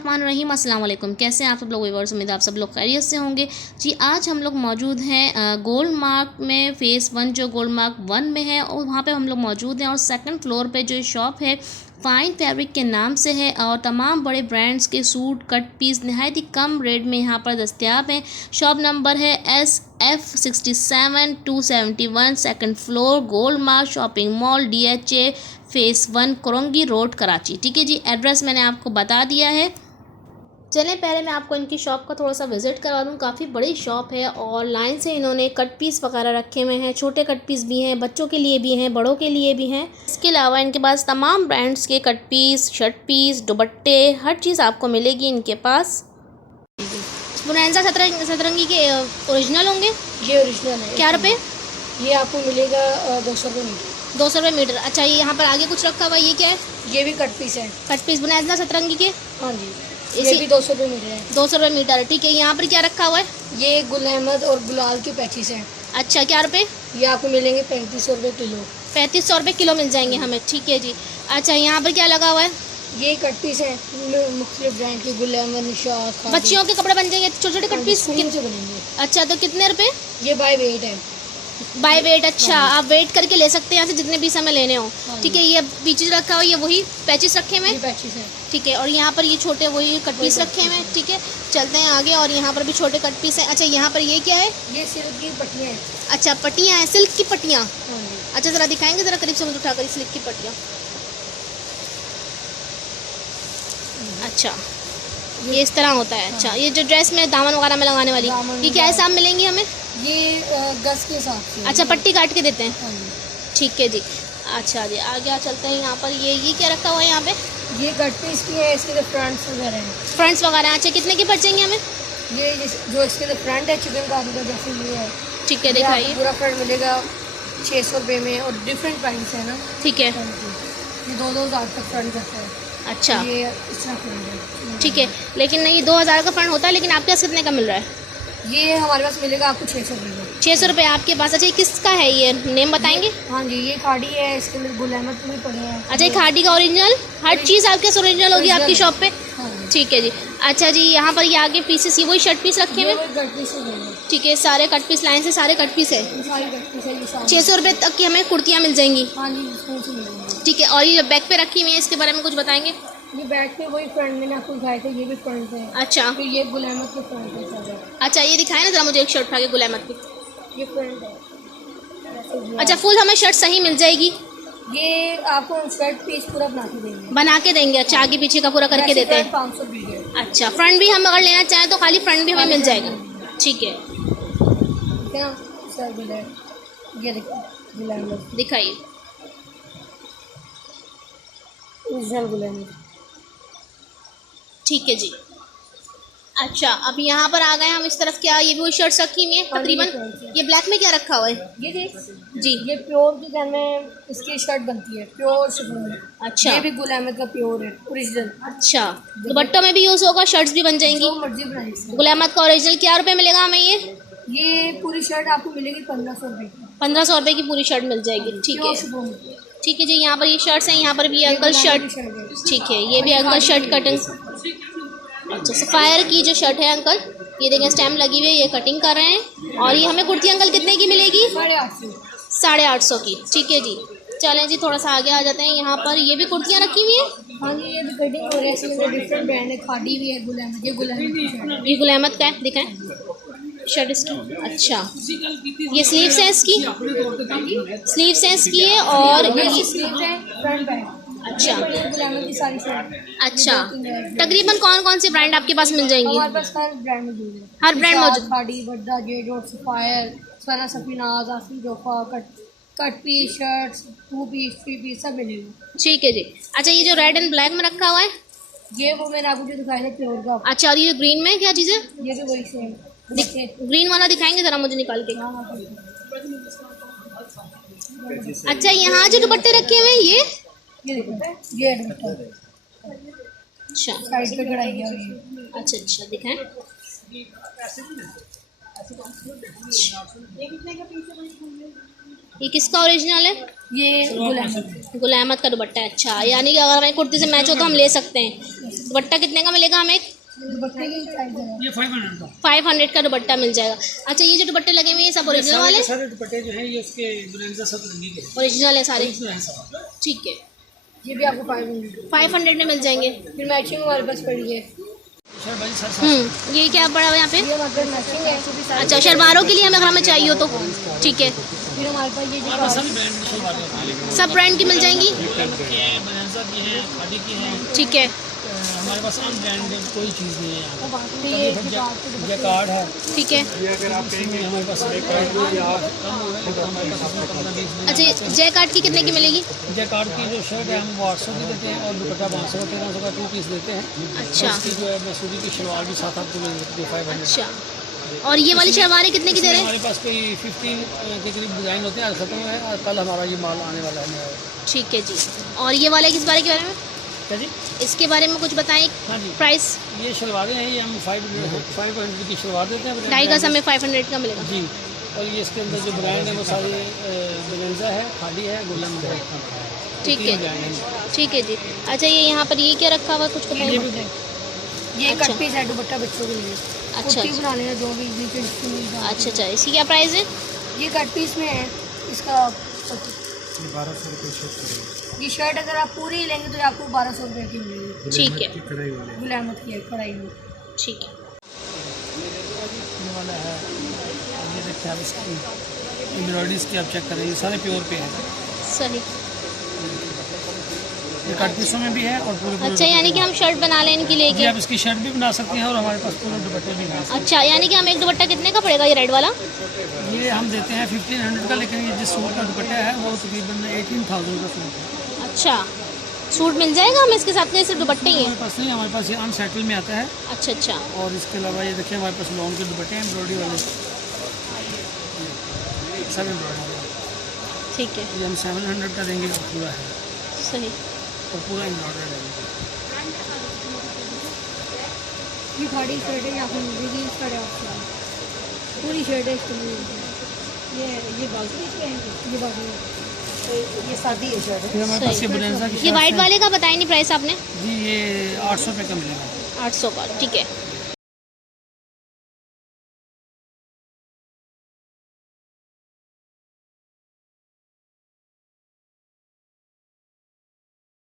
बिस्मिल्लाहिर्रहमानिर्रहीम। अस्सलाम वालेकुम। कैसे हैं आप सब लोग व्यूअर्स? उम्मीद आप सब लोग खैरियत से होंगे जी। आज हम लोग मौजूद हैं गोल्ड मार्क में, फ़ेज़ 1 जो गोल्ड मार्क 1 में है, और वहाँ पे हम लोग मौजूद हैं। और सेकंड फ्लोर पे जो शॉप है फ़ाइन फैब्रिक के नाम से है, और तमाम बड़े ब्रांड्स के सूट कट पीस नहायत ही कम रेट में यहाँ पर दस्तियाब हैं। शॉप नंबर है SF67 271, second floor, gold mark shopping mall, DHA phase 1, Korangi road, Karachi. ठीक है जी, एड्रेस मैंने आपको बता दिया है। चलें पहले मैं आपको इनकी शॉप का थोड़ा सा विज़िट करवा दूँ। काफ़ी बड़ी शॉप है और लाइन से इन्होंने कट पीस वगैरह रखे हुए हैं। छोटे कट पीस भी हैं, बच्चों के लिए भी हैं, बड़ों के लिए भी हैं। इसके अलावा इनके पास तमाम ब्रांड्स के कट पीस, शर्ट पीस, दुपट्टे, हर चीज़ आपको मिलेगी इनके पास। बुनैंजा सतरंगी के ओरिजिनल होंगे? ये ओरिजिनल है। क्या रुपये? ये आपको मिलेगा 200 रुपये मीटर। 200 रुपये मीटर। अच्छा, ये यहाँ पर आगे कुछ रखा हुआ है, ये क्या है? ये भी कट पीस है। कट पीस बुनैंजा सतरंगी के? हाँ जी, ये भी 200 रुपये मीटर है। 200 रुपये मीटर है। ठीक है, यहाँ पर क्या रखा हुआ है? ये गुल अहमद और गुलाल के पैचेस हैं। अच्छा, क्या रुपये? ये आपको मिलेंगे 3500 रुपये किलो। 3500 रुपये किलो मिल जाएंगे हमें। ठीक है जी। अच्छा, यहाँ पर क्या लगा हुआ है? ये कट पीस है मुख्तलिफ ब्रांड के, गुल अहमद, निशात, खादी। बच्चियों के कपड़े बन जाएंगे छोटे छोटे कट पीस? से बनेंगे। अच्छा, तो कितने रुपए? ये बाय वेट है। By weight? अच्छा, आप वेट करके ले सकते हैं यहाँ से जितने पीस हमें लेने हो। ठीक है, ये पीछे रखा हुआ, ये वही पैचेस रखे हुए हैं? पैचेस है। ठीक है, और यहाँ पर ये छोटे वही कट पीस रखे हुए हैं। ठीक है, चलते हैं आगे। और यहाँ पर भी छोटे कट पीस हैं। अच्छा, यहाँ पर ये क्या है? ये सिल्क की पट्टियाँ हैं। अच्छा, पट्टियाँ हैं, सिल्क की पट्टियाँ। हाँ जी। अच्छा, ज़रा दिखाएंगे ज़रा करीब से मुझे उठाकर सिल्क की पट्टियाँ। अच्छा, ये इस तरह होता है। अच्छा, ये जो ड्रेस में दामन वगैरह में लगाने वाली, ये क्या हिसाब मिलेंगी हमें? ये गज के हिसाब से। अच्छा, पट्टी काट के देते हैं? हाँ जी। ठीक है जी। अच्छा जी, आगे चलते हैं। यहाँ पर ये क्या रखा हुआ है यहाँ पे? ये कट पीस भी है, इसके लिए फ्रंट्स वगैरह हैं। फ्रंट्स वगैरह। अच्छा, कितने की पड़ जाएंगे हमें? ये जो इसके लिए फ्रंट है चिकनकारी का, जैसे ये है। ठीक है, दिखाइए। पूरा फ्रंट मिलेगा 600 रुपये में, और डिफरेंट प्राइस है ना। ठीक है, ये 2-2 हज़ार तक फ्रंट करता है। अच्छा, ये इस तरह फ्रंट है। ठीक है। लेकिन नहीं, 2000 का फ्रंट होता है, लेकिन आपके पास कितने का मिल रहा है? ये हमारे पास मिलेगा आपको 600 रुपये में। 600 रुपये आपके पास? अच्छा, ये किसका है, ये नेम बताएंगे? हाँ जी, ये खाड़ी है, इसके अंदर गुल अहमद भी पड़े हैं। अच्छा, ये खाड़ी का ओरिजिनल? हर चीज़ आपके पास ओरिजिनल होगी आपकी शॉप पे? हाँ जी। ठीक है जी। अच्छा जी, यहाँ पर ये आगे पीसेस, ये वही शर्ट पीस रखे हुए? कट पीस है। ठीक है, सारे कट पीस लाइन से सारे कट पीस है। सारी कट पीस है ये सारी। 600 रुपये तक की हमें कुर्तियाँ मिल जाएंगी? हाँ जी, स्कूल से मिलेंगे। ठीक है, और ये बैक पे रखी हुई है, इसके बारे में कुछ बताएंगे? ये बैक पे वही फ्रंट मैंने आपको दिखाए थे, ये भी फ्रंट है। अच्छा, फिर ये गुल अहमद के फ्रंट है सारे। अच्छा, ये दिखाए ना जरा मुझे एक शर्ट उठा के गुल अहमद की। ये फ्रंट है। अच्छा, फुल हमें शर्ट सही मिल जाएगी? ये आपको शर्ट पीस पूरा बना के देंगे। बना के देंगे? अच्छा, आगे पीछे का पूरा करके देते हैं? 500 रुपये। अच्छा, फ्रंट भी हम अगर लेना चाहें तो खाली फ्रंट भी हमें मिल जाएगा? ठीक है, क्या सर गुल है, ये देखो गुल अहमद, दिखाइए। ओरिजिनल गुल अहमद। ठीक है जी। अच्छा, अब यहाँ पर आ गए हम इस तरफ। क्या ये भी वही शर्ट्स रखी हुई हैं तकरीबन? ये ब्लैक में क्या रखा हुआ है? ये देख जी, ये प्योर के घर में इसकी शर्ट बनती है, प्योर शिफॉन। अच्छा, ये भी गुल अहमद का प्योर है, ओरिजिनल। अच्छा, दुपट्टों में भी यूज़ होगा, शर्ट्स भी बन जाएंगी? जो मर्जी बनाई इसमें। गुल अहमद का ओरिजिनल क्या रुपये मिलेगा हमें ये पूरी शर्ट आपको मिलेगी 1500 रुपये की। 1500 रुपये की पूरी शर्ट मिल जाएगी। ठीक है, प्योर शिफॉन। ठीक है जी। यहाँ पर ये शर्ट्स हैं, यहाँ पर भी अंकल शर्ट। ठीक है, ये भी अंकल शर्ट कटिंग। अच्छा, सफ़ायर की जो शर्ट है अंकल, ये देखें स्टैम्प लगी हुई है, ये कटिंग कर रहे हैं। और ये हमें कुर्ती अंकल कितने की मिलेगी? 850। 850 की। ठीक है जी। चलें जी, थोड़ा सा आगे आ जाते हैं। यहाँ पर ये भी कुर्तियाँ रखी हुई हैं? हाँ जी, ये भी कटिंग हो रही है, इसमें डिफरेंट ब्रांड है। खादी भी है, गुल अहमद, ये गुल अहमद की शर्ट है। ये गुल अहमद का है, दिखाएं शर्ट इसकी। अच्छा, ये स्लीव्स हैं इसकी? स्लीव्स हैं इसकी है, और ये स्लीव्स है, फ्रंट बैक। अच्छा, ये गुल अहमद की सारी शर्ट। अच्छा, तकरीबन कौन कौन सी ब्रांड आपके पास मिल जाएंगी? हमारे पास हर ब्रांड मौजूद है। हर ब्रांड मौजूद? खादी, बड्डा, जेडोट, सफायर, सना, सफीनाज, आसमी जोफा, cut piece, shirts, 2 piece, 3 piece सब मिलेगा। ठीक है जी। अच्छा, ये जो रेड एंड ब्लैक में रखा हुआ है, ये वो मैंने आपको जो दिखाया था प्योर का। अच्छा, और ये ग्रीन में क्या चीज़ है? ये भी वही सेम। ग्रीन वाला दिखाएंगे जरा मुझे निकाल के? अच्छा, यहाँ जो दुपट्टे रखे हुए हैं ये देखो, ये दुपट्टा। अच्छा, साइड पे कढ़ाई है। और ये अच्छा अच्छा, दिखाएं। ये किसका ओरिजिनल है? ये गुल अहमद का दुपट्टा है। अच्छा, यानी कि अगर हमें कुर्ती से मैच हो तो हम ले सकते हैं। दुपट्टा कितने का मिलेगा हमें? दुपट्टे की प्राइस है ये 500 का 500 का दुपट्टा मिल जाएगा। अच्छा, ये जो दुपट्टे लगे हुए हैं सब ओरिजिनल वाले? सारे दुपट्टे जो हैं ये उसके ब्रांड सब रंगी के ओरिजिनल है सारे? इसमें है सब। ठीक है, ये भी आपको 500 में मिल जाएंगे। फिर मैचिंग हमारे पास पड़ी है। सर भाई सर ये क्या पड़ा हुआ है यहाँ पे? ये हमारे पास मैचिंग है। अच्छा, शलवारों के लिए हमें अगर हमें चाहिए हो तो ठीक है। फिर हमारे पास ये जो हमारे पास सभी ब्रांड की शलवारें हैं। सब ब्रांड की मिल जाएंगी? की है, बनारसा की है, खादी की है। ठीक है, हमारे पास अन ब्रांड कोई चीज़ नहीं है यहाँ तो ये पे। ये कार्ड है ठीक है। इसमें हमारे पास कम हो रहा है तो हमारे पास इसमें 15-20 अच्छा, जय कार्ड की कितने की मिलेगी? जय कार्ड की जो शर्ट है हम वो 800 की देते हैं और दुपट्टा 500 1300 का 2 पीस देते हैं। अच्छा इसकी जो है मसूरी की शलवार भी साथ आपको मिल जाती है 500। अच्छा, और ये वाली शलवारें कितने की दे रहे हैं? हमारे पास कोई 15 के करीब डिज़ाइन होते हैं, आज ख़त्म है और कल हमारा ये माल आने वाला है। ठीक है जी। और ये वाले किस बारे के बारे में? क्या जी? इसके बारे में कुछ बताएं, हाँ जी, प्राइस? ये शलवारें हैं, ये हम 500 की शलवार देते हैं। ढाई का हमें 500 का मिलेगा। जी, और ये इसके अंदर जो ब्रांड है वो सारे बनारसा है, खादी है, गोल्डन है। ठीक है जी, ठीक है जी। अच्छा, ये यहाँ पर ये क्या रखा हुआ कुछ ये बताएं? भी ये अच्छा। कट पीस है दुपट्टा बच्चों के लिए। अच्छा कुर्ती बनाने का जो भी नीचे अच्छा अच्छा, इसकी क्या प्राइस है? ये कट पीस में है। इसका 1200 रुपये शर्ट ये शर्ट अगर आप पूरी लेंगे तो आपको 1200 रुपये की मिलेगी। ठीक है, गुलामत की है कढ़ाई में। ठीक है। ये वाला है, ये देखिए आप इसकी एम्ब्रॉयडरीज की आप चेक करें, ये सारे प्योर पे हैं। सही। ये कट पीसों में भी है और पूरे अच्छा, यानी कि हम शर्ट बना लें इनकी जी, लेके? आप इसकी शर्ट भी बना सकते हैं और हमारे पास पूरे दुपट्टे भी हैं। अच्छा, यानी कि हम एक दुपट्टा कितने का पड़ेगा ये रेड वाला? ये हम देते हैं 1500 का, लेकिन ये जिस सूट का दुपट्टा है वो तकरीबन 18,000 का सूट है। अच्छा, सूट मिल जाएगा हमें इसके साथ में, सिर्फ दुपट्टे ही हैं? हमारे पास नहीं, हमारे पास ये अनसेटल में आता है। अच्छा अच्छा, और इसके अलावा ये देखिए हमारे पास लॉन्ग के दुपट्टे हैं एम्ब्रॉयडरी वाले, सब एम्ब्रॉयडरी है। ठीक है, ये हम 700 का देंगे और पूरा है, सही। और पूरा एम्ब्रॉयडरी है। ये खाड़ी शर्ट है, यहाँ पर मिलेगी साढ़े 800 पूरी शर्ट है इसके लिए। ये बाजू ये बाजू ये शादी है शर्ट। फिर हमारे पास ये बनारसा की ये शर्ट वाइट है। वाले का बताया नहीं प्राइस आपने? जी, ये 800 रुपये का मिलेगा। 800 का, ठीक है।